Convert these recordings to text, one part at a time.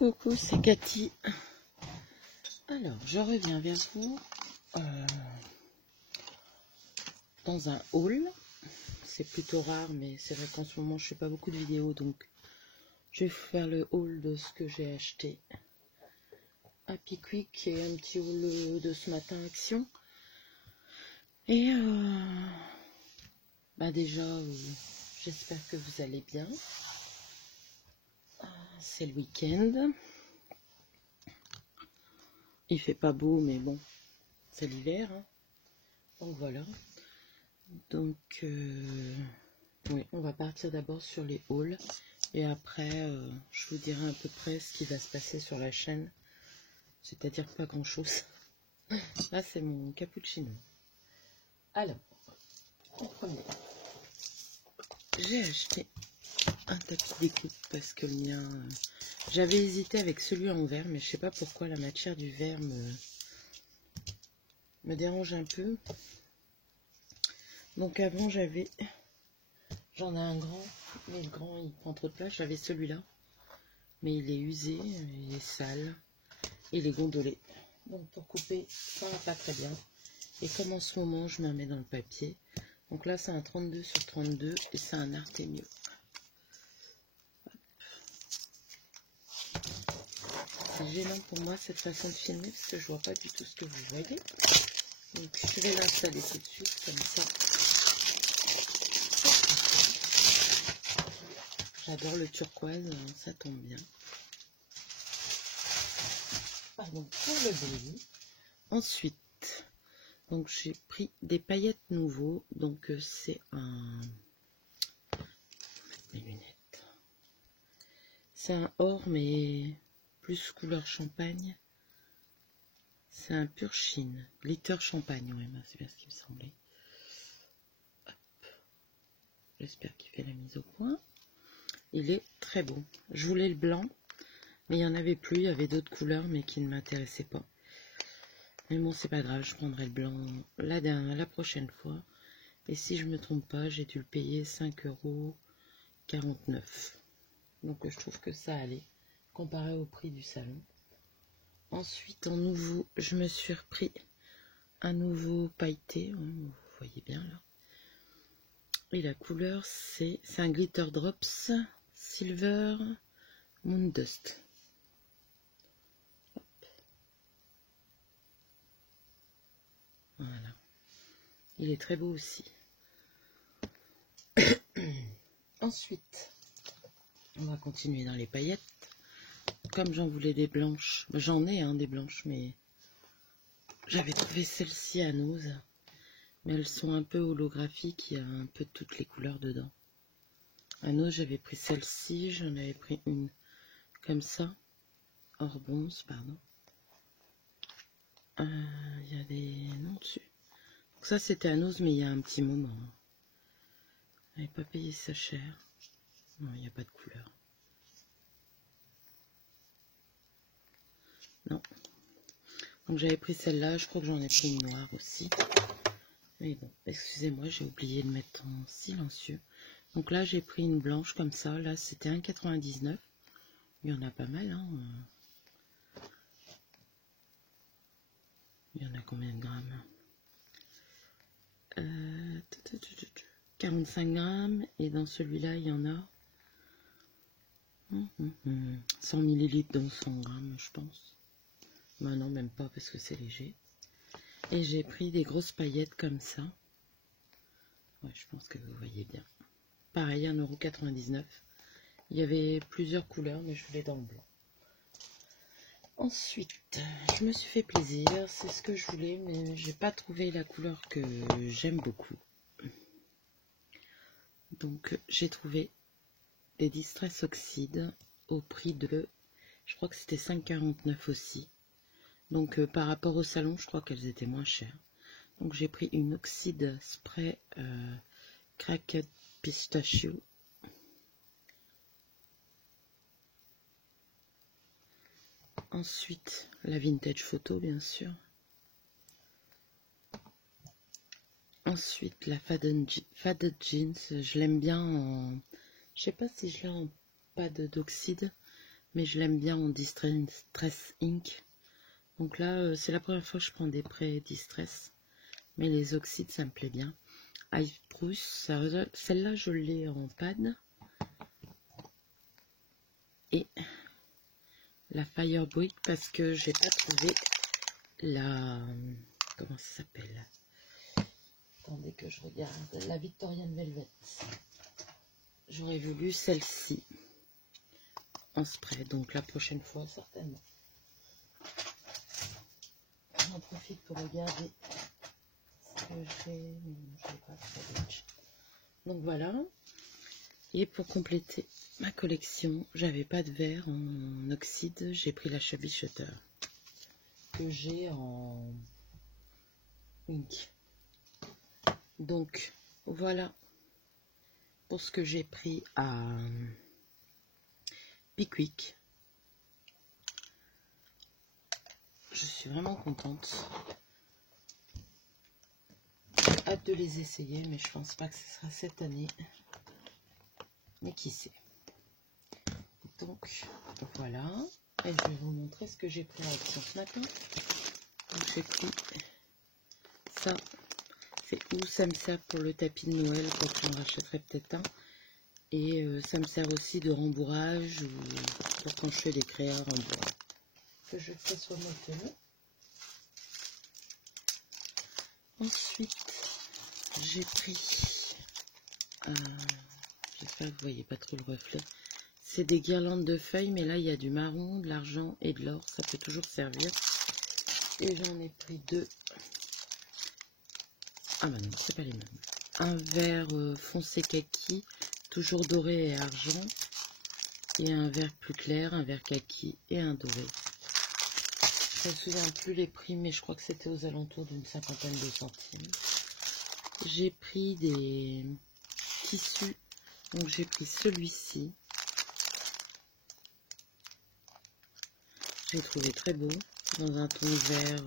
Coucou, c'est Cathy. Alors, je reviens vers vous dans un haul. C'est plutôt rare, mais c'est vrai qu'en ce moment, je fais pas beaucoup de vidéos, donc je vais vous faire le haul de ce que j'ai acheté à Pickwick et un petit haul de ce matin Action. Et déjà, j'espère que vous allez bien. C'est le week-end. Il fait pas beau, mais bon, c'est l'hiver. Hein. Donc voilà. Donc, oui, on va partir d'abord sur les hauls. Et après, je vous dirai à peu près ce qui va se passer sur la chaîne. C'est-à-dire pas grand-chose. Là, c'est mon cappuccino. Alors, en premier, j'ai acheté un tapis d'écoute parce que le mien... j'avais hésité avec celui en verre, mais je sais pas pourquoi la matière du verre me dérange un peu. Donc avant, j'en ai un grand, mais le grand, il prend trop de place. J'avais celui-là, mais il est usé, il est sale, il est gondolé. Donc pour couper, ça va pas très bien. Et comme en ce moment, je me remets dans le papier. Donc là, c'est un 32 sur 32 et c'est un Artemio. C'est gênant pour moi cette façon de filmer parce que je vois pas du tout ce que vous voyez. Donc je vais l'installer tout de suite comme ça. J'adore le turquoise, ça tombe bien. Pardon pour le bruit. Ensuite, donc j'ai pris des paillettes nouveaux. Donc c'est un... mes lunettes. C'est un or mais plus couleur champagne. C'est un pur chine. Glitter champagne, ouais, c'est bien ce qui me semblait. J'espère qu'il fait la mise au point. Il est très beau. Je voulais le blanc, mais il n'y en avait plus. Il y avait d'autres couleurs, mais qui ne m'intéressaient pas. Mais bon, c'est pas grave, je prendrai le blanc la prochaine fois. Et si je me trompe pas, j'ai dû le payer 5,49 €. Donc je trouve que ça allait, comparé au prix du salon. Ensuite, en nouveau, je me suis repris un nouveau pailleté. Vous voyez bien là. Et la couleur, c'est un Glitter Drops Silver Moon Dust. Hop. Voilà. Il est très beau aussi. Ensuite, on va continuer dans les paillettes. Comme j'en voulais des blanches, j'en ai des blanches, mais j'avais trouvé celles-ci à Nose. Mais elles sont un peu holographiques, il y a un peu de toutes les couleurs dedans. À Nose, j'avais pris celle-ci, j'en avais pris une comme ça, or bronze, pardon. Il y a des noms dessus. Donc ça, c'était à Nose, mais il y a un petit moment. Je n'avais pas payé ça cher. Non, il n'y a pas de couleur. Non. Donc j'avais pris celle-là, je crois que j'en ai pris une noire aussi. Mais bon, excusez-moi, j'ai oublié de mettre en silencieux. Donc là, j'ai pris une blanche comme ça. Là, c'était 1,99 €. Il y en a pas mal, hein. Il y en a combien de grammes? 45 grammes. Et dans celui-là, il y en a 100 millilitres dans 100 grammes, je pense. Ben non, même pas parce que c'est léger. Et j'ai pris des grosses paillettes comme ça. Ouais, je pense que vous voyez bien. Pareil, 1,99 €. Il y avait plusieurs couleurs, mais je voulais dans le blanc. Ensuite, je me suis fait plaisir. C'est ce que je voulais, mais j'ai pas trouvé la couleur que j'aime beaucoup. Donc, j'ai trouvé des Distress Oxide au prix de... je crois que c'était 5,49 € aussi. Donc, par rapport au salon, je crois qu'elles étaient moins chères. Donc, j'ai pris une Oxide Spray Cracked Pistachio. Ensuite, la Vintage Photo, bien sûr. Ensuite, la Faded Jeans. Je l'aime bien en... je sais pas si je l'ai en pâte d'oxyde, mais je l'aime bien en Distress Ink. Donc là, c'est la première fois que je prends des prêts Distress, mais les oxydes, ça me plaît bien. Ice Spruce, celle-là, je l'ai en pad. Et la Fire Brick, parce que j'ai pas trouvé la... Comment ça s'appelle? Attendez que je regarde. La Victorian Velvet. J'aurais voulu celle-ci en spray, donc la prochaine fois certainement. J'en profite pour regarder ce que j'ai. Donc voilà. Et pour compléter ma collection, j'avais pas de verre en oxyde. J'ai pris la Chubby Shutter que j'ai en ink. Donc voilà pour ce que j'ai pris à Pickwick. Je suis vraiment contente. J'ai hâte de les essayer, mais je pense pas que ce sera cette année. Mais qui sait. Donc voilà. Et je vais vous montrer ce que j'ai pris en action ce matin. Donc j'ai pris ça. C'est où ça me sert pour le tapis de Noël, quand j'en rachèterai peut-être un. Et ça me sert aussi de rembourrage ou pour quand je fais des créas rembourrage. Que je fais sur mon tenue. Ensuite, j'ai pris, j'espère que vous voyez pas trop le reflet. C'est des guirlandes de feuilles, mais là il y a du marron, de l'argent et de l'or. Ça peut toujours servir. Et j'en ai pris deux. Ah bah non, c'est pas les mêmes. Un vert foncé kaki, toujours doré et argent. Et un vert plus clair, un vert kaki et un doré. Je ne me souviens plus les prix, mais je crois que c'était aux alentours d'une 50aine de centimes. J'ai pris des tissus, donc j'ai pris celui-ci. J'ai trouvé très beau, dans un ton vert.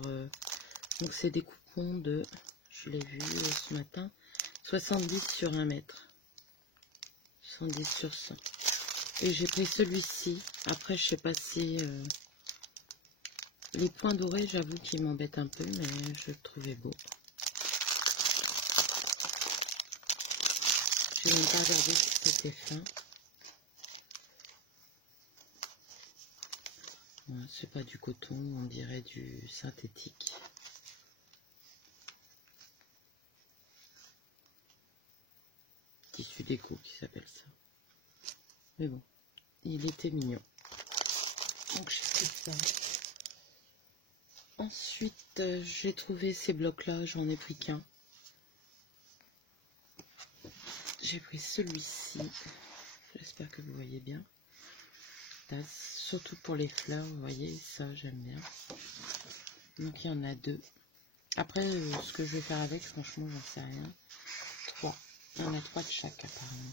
Donc c'est des coupons de, je l'ai vu ce matin, 70 sur 1 mètre. 70 sur 100. Et j'ai pris celui-ci. Après, je sais pas si... les points dorés, j'avoue qu'ils m'embêtent un peu, mais je le trouvais beau. Je n'ai même pas regardé si c'était fin. Ouais, c'est pas du coton, on dirait du synthétique. Tissu déco qui s'appelle ça. Mais bon, il était mignon. Donc j'ai pris ça. Ensuite, j'ai trouvé ces blocs-là, j'en ai pris qu'un. J'ai pris celui-ci. J'espère que vous voyez bien. Tasse, surtout pour les fleurs, vous voyez, ça j'aime bien. Donc il y en a deux. Après, ce que je vais faire avec, franchement, j'en sais rien. 3. Il y en a 3 de chaque apparemment.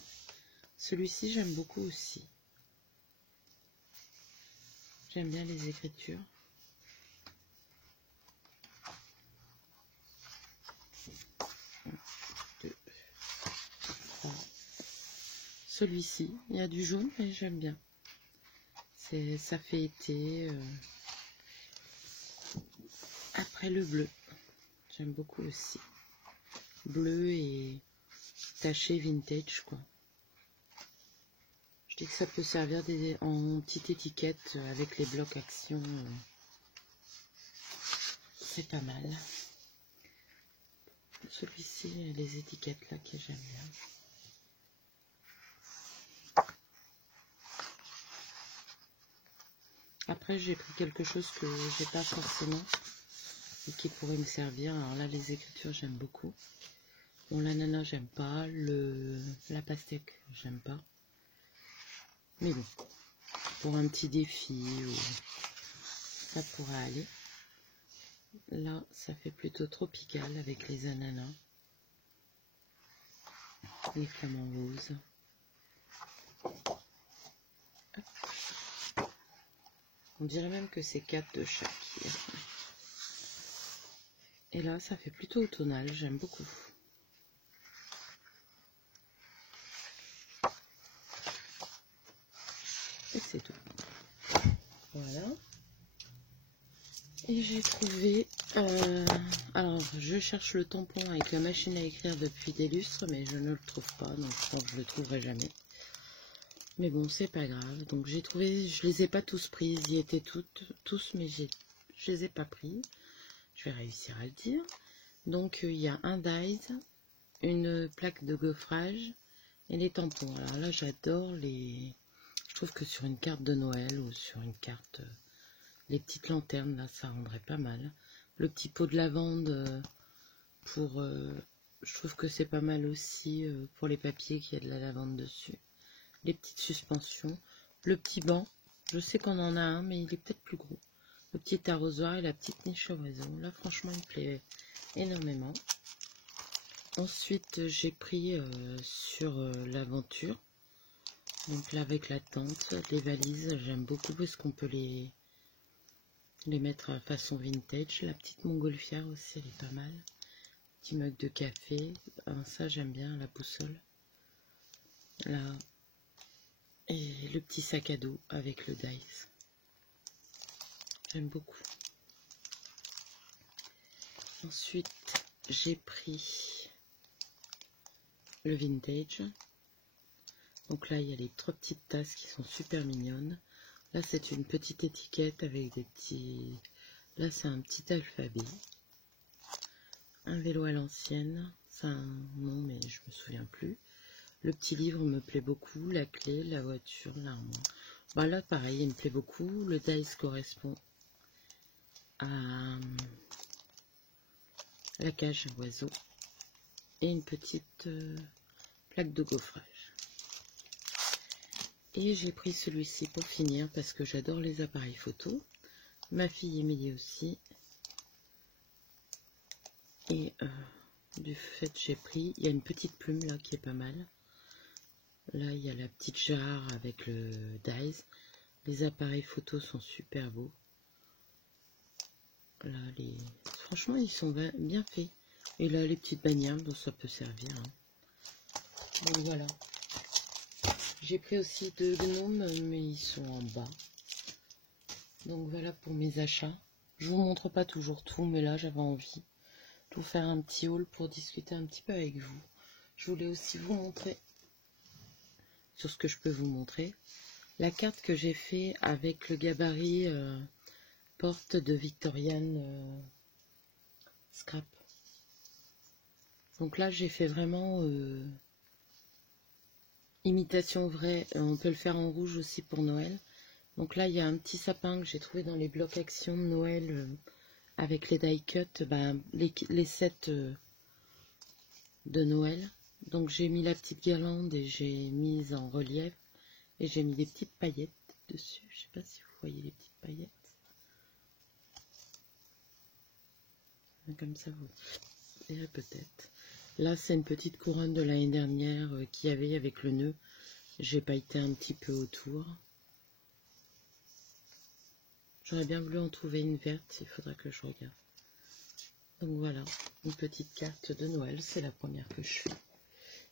Celui-ci, j'aime beaucoup aussi. J'aime bien les écritures. Celui-ci, il y a du jaune, mais j'aime bien. Ça fait été. Après le bleu, j'aime beaucoup aussi. Bleu et taché vintage, quoi. Je dis que ça peut servir en petite étiquette avec les blocs action. C'est pas mal. Celui-ci, les étiquettes là que j'aime bien. Après, j'ai pris quelque chose que j'ai pas forcément et qui pourrait me servir. Alors là, les écritures, j'aime beaucoup. Bon, l'ananas, j'aime pas. La pastèque, j'aime pas. Mais bon, pour un petit défi, ça pourrait aller. Là, ça fait plutôt tropical avec les ananas. Les flamants roses. On dirait même que c'est 4 de chaque. Et là, ça fait plutôt automnal, j'aime beaucoup. Et c'est tout. Voilà. Et j'ai trouvé... alors, je cherche le tampon avec la machine à écrire depuis des lustres, mais je ne le trouve pas, donc je pense que je le trouverai jamais. Mais bon, c'est pas grave. Donc j'ai trouvé... Je les ai pas tous pris, ils y étaient tous, mais je les ai pas pris. Je vais réussir à le dire. Donc, il y a un dies, une plaque de gaufrage et les tampons. Alors là, j'adore les... Je trouve que sur une carte de Noël ou sur une carte... Les petites lanternes, là, ça rendrait pas mal. Le petit pot de lavande pour... je trouve que c'est pas mal aussi pour les papiers qui a de la lavande dessus. Les petites suspensions. Le petit banc. Je sais qu'on en a un, mais il est peut-être plus gros. Le petit arrosoir et la petite niche à oiseaux. Là, franchement, il me plaît énormément. Ensuite, j'ai pris sur l'aventure. Donc là, avec la tente, les valises, j'aime beaucoup parce qu'on peut les mettre à façon vintage. La petite montgolfière aussi, elle est pas mal. Petit mug de café. Ça, j'aime bien, la boussole. Là. Et le petit sac à dos avec le dice. J'aime beaucoup. Ensuite, j'ai pris le vintage. Donc là, il y a les 3 petites tasses qui sont super mignonnes. Là, c'est une petite étiquette avec des petits... Là, c'est un petit alphabet. Un vélo à l'ancienne. C'est un nom, mais je me souviens plus. Le petit livre me plaît beaucoup. La clé, la voiture, l'armoire. Bah là, pareil, il me plaît beaucoup. Le dice correspond à la cage à oiseaux. Et une petite plaque de gaufrage. Et j'ai pris celui-ci pour finir parce que j'adore les appareils photo. Ma fille Émilie aussi. Et du fait j'ai pris, il y a une petite plume là qui est pas mal. Là il y a la petite jarre avec le dies. Les appareils photo sont super beaux. Là franchement ils sont bien faits. Et là les petites bannières dont ça peut servir. Hein. Donc voilà. J'ai pris aussi 2 gnomes mais ils sont en bas. Donc voilà pour mes achats. Je vous montre pas toujours tout mais là j'avais envie de vous faire un petit haul pour discuter un petit peu avec vous. Je voulais aussi vous montrer, sur ce que je peux vous montrer, la carte que j'ai fait avec le gabarit porte de Victorian Scrap. Donc là j'ai fait vraiment imitation vraie, on peut le faire en rouge aussi pour Noël. Donc là il y a un petit sapin que j'ai trouvé dans les blocs action de Noël avec les die cut, les sets de Noël. Donc j'ai mis la petite guirlande et j'ai mis en relief et j'ai mis des petites paillettes dessus. Je sais pas si vous voyez les petites paillettes. Comme ça vous verrez peut-être. Là c'est une petite couronne de l'année dernière qu'il y avait avec le nœud. J'ai pailleté un petit peu autour. J'aurais bien voulu en trouver une verte, il faudra que je regarde. Donc voilà, une petite carte de Noël, c'est la première que je fais.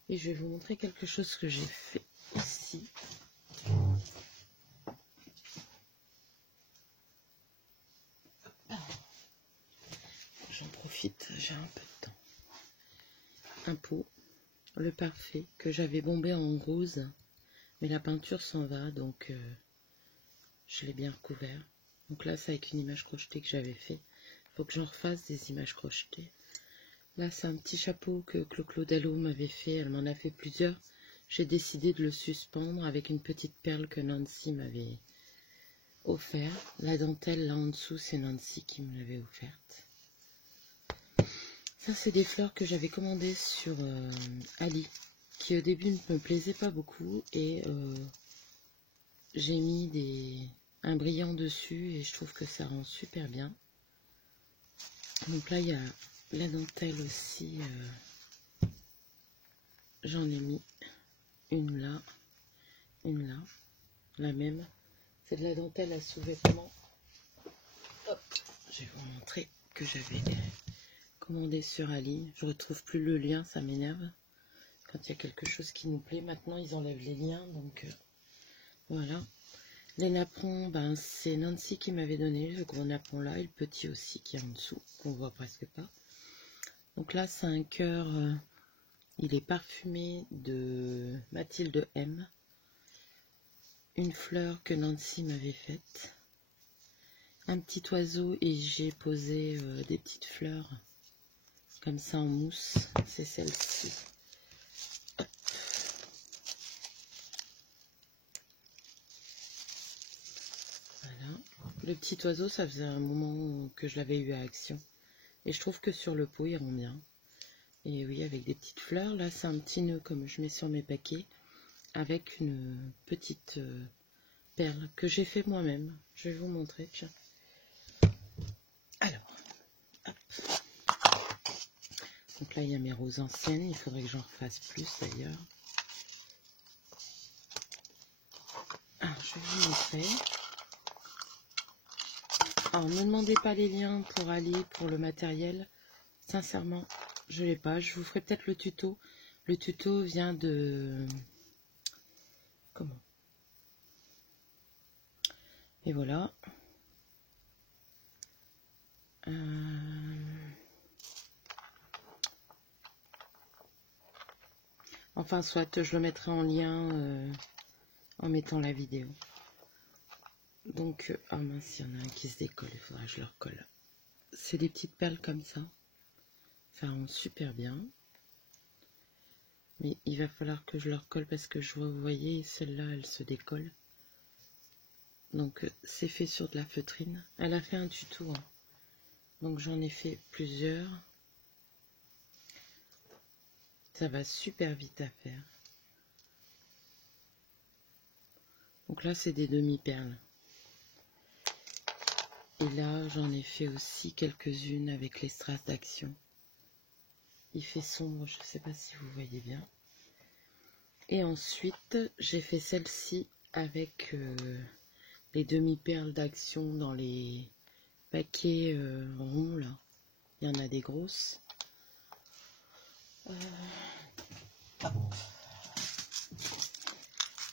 Et je vais vous montrer quelque chose que j'ai fait ici. J'en profite, j'ai un peu de temps. Un pot, le parfait, que j'avais bombé en rose, mais la peinture s'en va, donc je l'ai bien recouvert. Donc là, c'est avec une image crochetée que j'avais fait. Il faut que j'en refasse des images crochetées. Là, c'est un petit chapeau que Clo-Clo Dello m'avait fait. Elle m'en a fait plusieurs. J'ai décidé de le suspendre avec une petite perle que Nancy m'avait offert. La dentelle, là en dessous, c'est Nancy qui me l'avait offerte. Ça, c'est des fleurs que j'avais commandées sur Ali, qui au début ne me plaisaient pas beaucoup. Et j'ai mis un brillant dessus et je trouve que ça rend super bien. Donc là, il y a la dentelle aussi. J'en ai mis une là, la même. C'est de la dentelle à sous-vêtements. Je vais vous montrer que j'avais commandé sur Ali. Je retrouve plus le lien, ça m'énerve. Quand il y a quelque chose qui nous plaît, maintenant ils enlèvent les liens, donc voilà. Les napperons, ben, c'est Nancy qui m'avait donné le gros napperon là et le petit aussi qui est en dessous, qu'on voit presque pas. Donc là, c'est un cœur, il est parfumé de Mathilde M. Une fleur que Nancy m'avait faite. Un petit oiseau et j'ai posé des petites fleurs comme ça en mousse. C'est celle-ci. Voilà. Le petit oiseau, ça faisait un moment que je l'avais eu à Action. Et je trouve que sur le pot, il rend bien. Et oui, avec des petites fleurs. Là, c'est un petit nœud comme je mets sur mes paquets. Avec une petite perle que j'ai fait moi-même. Je vais vous montrer. Tiens. Alors, hop. Donc là, il y a mes roses anciennes. Il faudrait que j'en refasse plus d'ailleurs. Alors, je vais vous montrer. Alors, ne demandez pas les liens pour aller pour le matériel. Sincèrement, je l'ai pas. Je vous ferai peut-être le tuto. Le tuto vient de... Comment? Et voilà. Enfin, soit je le mettrai en lien en mettant la vidéo. Donc, oh mince, il y en a un qui se décolle. Il faudra que je le recolle. C'est des petites perles comme ça. Ça rend super bien. Mais il va falloir que je le recolle parce que je vois, vous voyez, celle-là, elle se décolle. Donc, c'est fait sur de la feutrine. Elle a fait un tuto, hein. Donc, j'en ai fait plusieurs. Ça va super vite à faire. Donc là, c'est des demi-perles. Et là, j'en ai fait aussi quelques-unes avec les strass d'Action. Il fait sombre, je ne sais pas si vous voyez bien. Et ensuite, j'ai fait celle-ci avec les demi-perles d'Action dans les paquets ronds, là. Il y en a des grosses.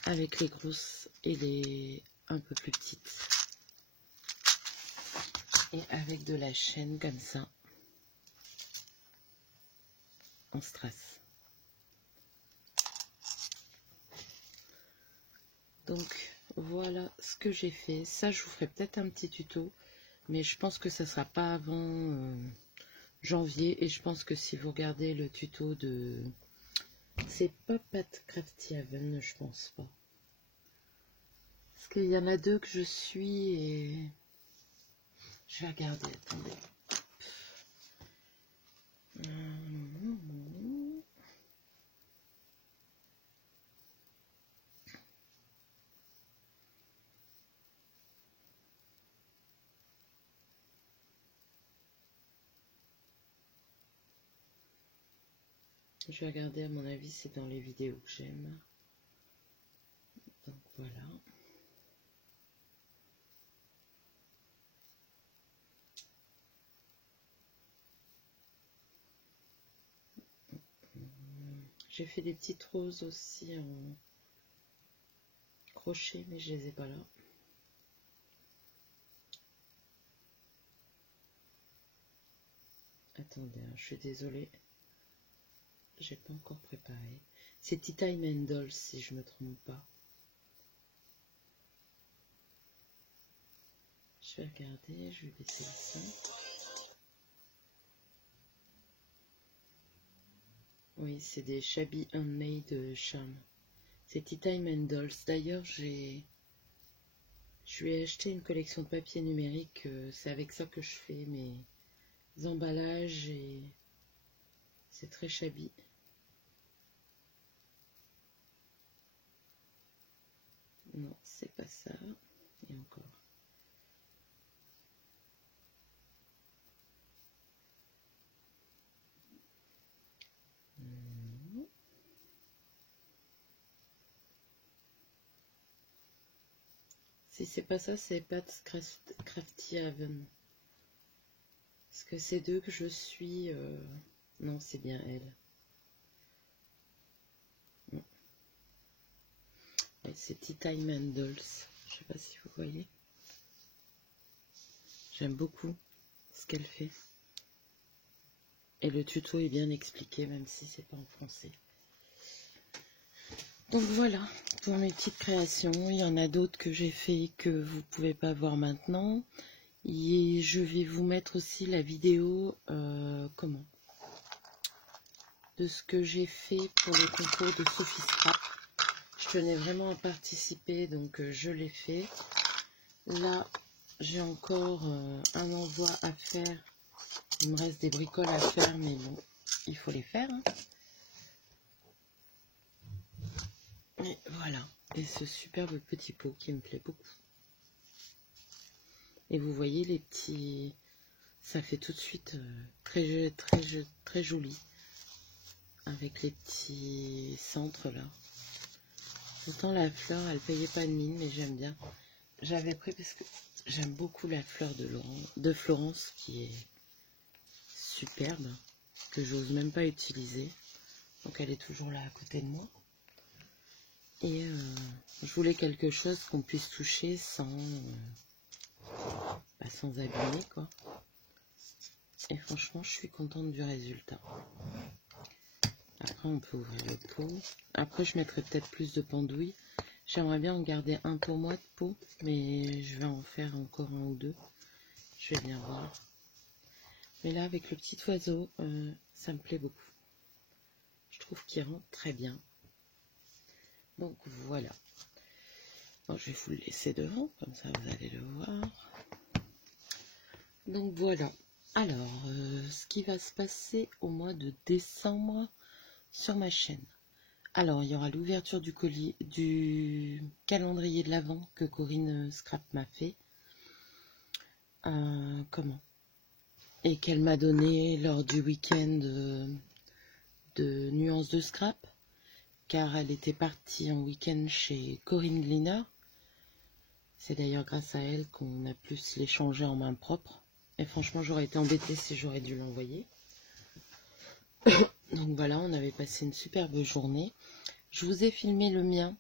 Avec les grosses et les un peu plus petites. Et avec de la chaîne comme ça. En strass. Donc voilà ce que j'ai fait. Ça, je vous ferai peut-être un petit tuto, mais je pense que ça sera pas avant janvier. Et je pense que si vous regardez le tuto de... C'est pas Pat Crafty Haven, je pense pas. Parce qu'il y en a deux que je suis et... Je vais regarder, attendez. Je vais regarder, à mon avis, c'est dans les vidéos que j'aime. Donc voilà. J'ai fait des petites roses aussi en crochet, mais je les ai pas là. Attendez, hein, je suis désolée. J'ai pas encore préparé. C'est Tea Time and Dolls, si je me trompe pas. Je vais regarder, je vais baisser le son. Oui, c'est des Shabby Handmade Charm. C'est Tea Time and Dolls. D'ailleurs, je lui ai acheté une collection de papier numérique. C'est avec ça que je fais mes emballages et c'est très shabby. Non, c'est pas ça. Et encore. Si c'est pas ça, c'est Pat Crafty Haven. Parce que c'est deux que je suis... Non, c'est bien elle. C'est Tea Time and Dolls. Je sais pas si vous voyez. J'aime beaucoup ce qu'elle fait. Et le tuto est bien expliqué, même si c'est pas en français. Donc voilà, pour mes petites créations. Il y en a d'autres que j'ai fait que vous pouvez pas voir maintenant. Et je vais vous mettre aussi la vidéo de ce que j'ai fait pour le concours de Sophie Scrap. Je tenais vraiment à participer, donc je l'ai fait. Là, j'ai encore un envoi à faire. Il me reste des bricoles à faire, mais bon, il faut les faire. Hein. Et voilà. Et ce superbe petit pot qui me plaît beaucoup. Et vous voyez les petits... Ça fait tout de suite très joli. Avec les petits centres là. Pourtant la fleur, elle payait pas de mine, mais j'aime bien. J'avais pris parce que j'aime beaucoup la fleur de Florence qui est superbe, que j'ose même pas utiliser. Donc elle est toujours là à côté de moi. Et je voulais quelque chose qu'on puisse toucher sans abîmer quoi. Et franchement, je suis contente du résultat. Après, on peut ouvrir le pot. Après, je mettrai peut-être plus de pendouilles. J'aimerais bien en garder un pour moi de pot, mais je vais en faire encore un ou deux. Je vais bien voir. Mais là, avec le petit oiseau, ça me plaît beaucoup. Je trouve qu'il rend très bien. Donc voilà. Bon, je vais vous le laisser devant, comme ça vous allez le voir. Donc voilà. Alors, ce qui va se passer au mois de décembre sur ma chaîne. Alors, il y aura l'ouverture du calendrier de l'Avent que Corinne Scrap m'a fait. Et qu'elle m'a donné lors du week-end de Nuances de Scrap. Car elle était partie en week-end chez Corinne Gleaner. C'est d'ailleurs grâce à elle qu'on a pu se l'échanger en main propre. Et franchement, j'aurais été embêtée si j'aurais dû l'envoyer. Donc voilà, on avait passé une superbe journée. Je vous ai filmé le mien.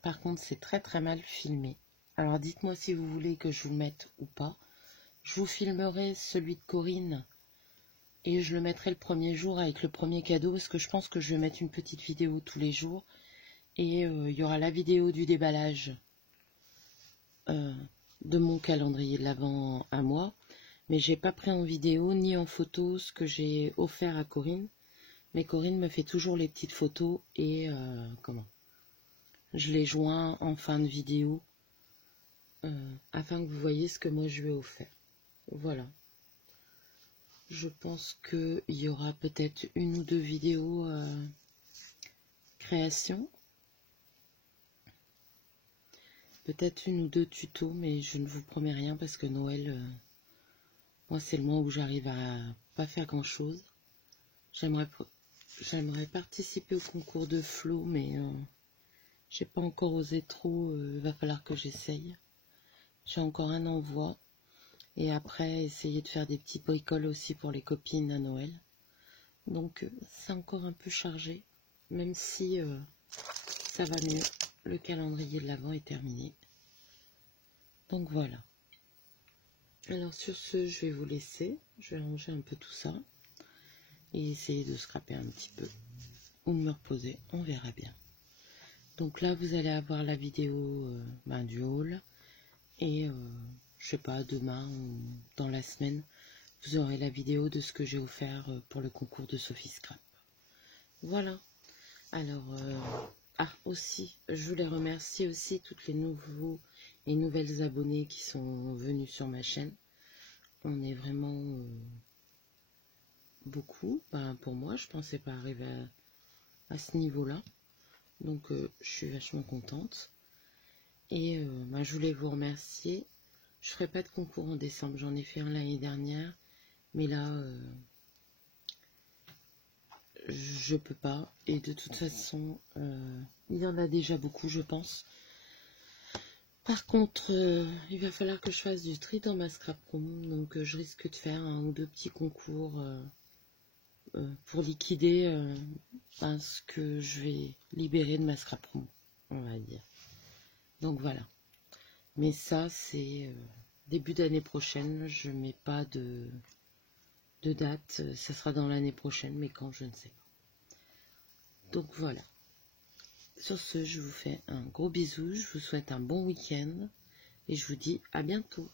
Par contre, c'est très mal filmé. Alors dites-moi si vous voulez que je vous le mette ou pas. Je vous filmerai celui de Corinne. Et je le mettrai le premier jour avec le premier cadeau. Parce que je pense que je vais mettre une petite vidéo tous les jours. Et il y aura la vidéo du déballage de mon calendrier de l'Avent à moi. Mais j'ai pas pris en vidéo ni en photo ce que j'ai offert à Corinne. Mais Corinne me fait toujours les petites photos et je les joins en fin de vidéo afin que vous voyez ce que moi je lui ai offert. Voilà. Je pense qu'il y aura peut-être une ou deux vidéos création. Peut-être une ou deux tutos, mais je ne vous promets rien parce que Noël, moi c'est le mois où j'arrive à pas faire grand chose. J'aimerais participer au concours de Flo, mais j'ai pas encore osé trop. Il va falloir que j'essaye. J'ai encore un envoi. Et après, essayer de faire des petits bricoles aussi pour les copines à Noël. Donc, c'est encore un peu chargé. Même si ça va mieux. Le calendrier de l'Avent est terminé. Donc voilà. Alors sur ce, je vais vous laisser. Je vais ranger un peu tout ça. Et essayer de scraper un petit peu. Ou de me reposer. On verra bien. Donc là, vous allez avoir la vidéo du haul. Et je sais pas, demain ou dans la semaine, vous aurez la vidéo de ce que j'ai offert pour le concours de Sophie Scrap. Voilà. Alors, aussi, je voulais remercier aussi toutes les nouveaux et nouvelles abonnés qui sont venus sur ma chaîne. On est vraiment beaucoup. Pour moi, je pensais pas arriver à ce niveau-là. Donc, je suis vachement contente. Et je voulais vous remercier. Je ferai pas de concours en décembre. J'en ai fait un l'année dernière. Mais là, je peux pas. Et de toute façon, il y en a déjà beaucoup, je pense. Par contre, il va falloir que je fasse du tri dans ma scrap room. Donc, je risque de faire un ou deux petits concours pour liquider ce que je vais libérer de ma scrap room, on va dire. Donc, voilà. Mais ça, c'est début d'année prochaine. Je mets pas de date. Ça sera dans l'année prochaine, mais quand, je ne sais pas. Donc voilà. Sur ce, je vous fais un gros bisou. Je vous souhaite un bon week-end. Et je vous dis à bientôt.